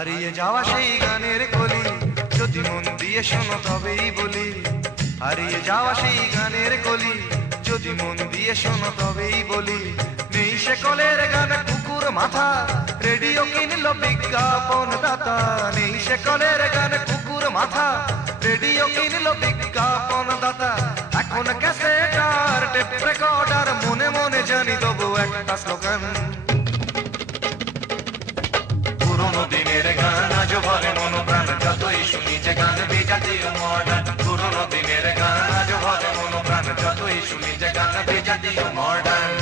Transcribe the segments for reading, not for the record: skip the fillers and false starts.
হারিয়ে যাওয়া সেই গানের কলি যদি মন দিয়ে শোনো তবেই বলি। হারিয়ে যাওয়া সেই গানের কলি যদি মন দিয়ে শোনো তবেই বলি। নেই সে কলের গান কুকুর মাথা, রেডিও কিনল বিজ্ঞাপন দাতা। নেই সে কলের গান কুকুর মাথা, রেডিও কিনল বিজ্ঞাপন দাতা। এখন ক্যাসেট আর টেপ রেকর্ডার, মনে মনে জানি তবু একটা স্লোগান। পুরোনো দিনের গান আজ ভরে মন প্রাণ, যতই শুনি যে গান বিজাতীয় মডার্ন। পুরোনো দিনের গান আজ ভরে মন প্রাণ, যতই শুনি যে গান বিজাতীয় মডার্ন।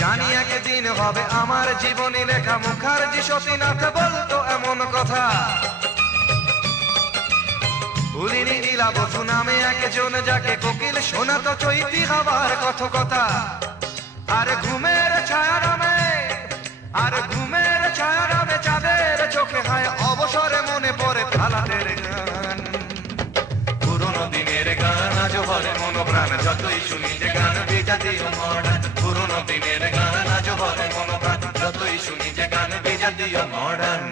জানি একদিন হবে আমার জীবনী লেখা, মুখার্জি সতীনাথ বলতো এমন কথা। ভুলিনি লীলা বসু নামে একজন, যাকে কোকিল শোনাতো চৈতি হবার কথকথা। আর ঘুমের ছায়া নামে, আর ঘুমের ছায়া নামে চাঁদের চোখে হয় অবসরে মনে পড়ে ফালাদের গান। পুরোনো দিনের গান আজ ভরে মন প্রাণ, যতই শুনি যে গান বিজাতীয় মডার্ন। পুরোনো দিনের গান আজ ভরে মন প্রাণ, যতই শুনি যে গান বিজাতীয় মডার্ন।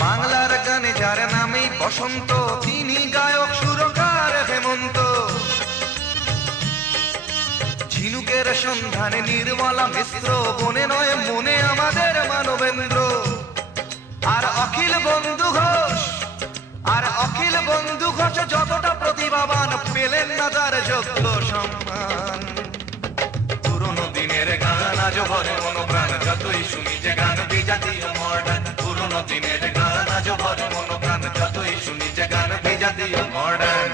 বাংলার গানে যার নামেই বসন্ত, তিনি গায়ক সুরকার হেমন্ত। ঝিনুকের সন্ধানে নির্মলা মিশ্র, বনে নয় মনে আমাদের মানবেন্দ্র। আর অখিল বন্ধু ঘোষ, আর অখিল বন্ধু ঘোষ যতটা প্রতিভাবান, পেলেন না তার যোগ্য সম্মান। পুরোনো দিনের গান আজ ভরে মন প্রাণ, যতই শুনি যে গান বিজাতীয় মডার্ন। পুরোনো দিনের গান আজ ভরে মন প্রাণ, যতই শুনি যে গান বিজাতীয় মডার্ন।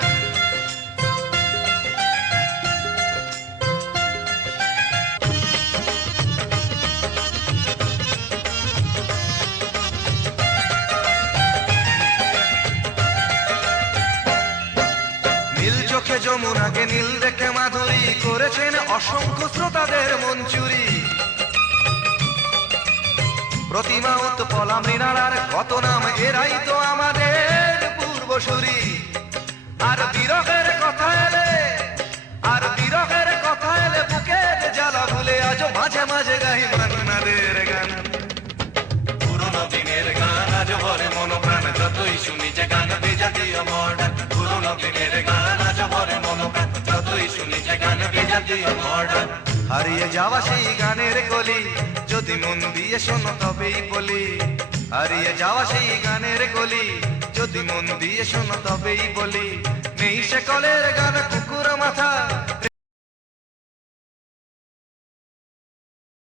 নীল চোখে যমুনাকে নীল দেখে মাধুরী, করেছেন অসংখ্য শ্রোতাদের মন চুরি। প্রতিমা উৎপলা মৃণালার কত নাম, এরাই তো আমাদের পূর্বসূরি। আর বিরহের কথা এলে, আর বিরহের কথা এলে বুকের জ্বালা ভুলে আজ মাঝে মাঝে গাই মান্নাদের গান। পুরোনো দিনের গান আজ ভরে মন প্রাণ, যতই শুনি যে গান বিজাতীয় মডার্ন। পুরোনো দিনের গান আজ ভরে মন প্রাণ, যতই শুনি যে গান বিজাতীয় মডার্ন। হারিয়ে যাওয়া সেই গানের কলি যদি মন দিয়ে শোনো তবেই বলি। হারিয়ে যাওয়া সেই গানের কলি যদি মন দিয়ে শোনো তবেই বলি। নেই সে কলের গান কুকুর মাথা,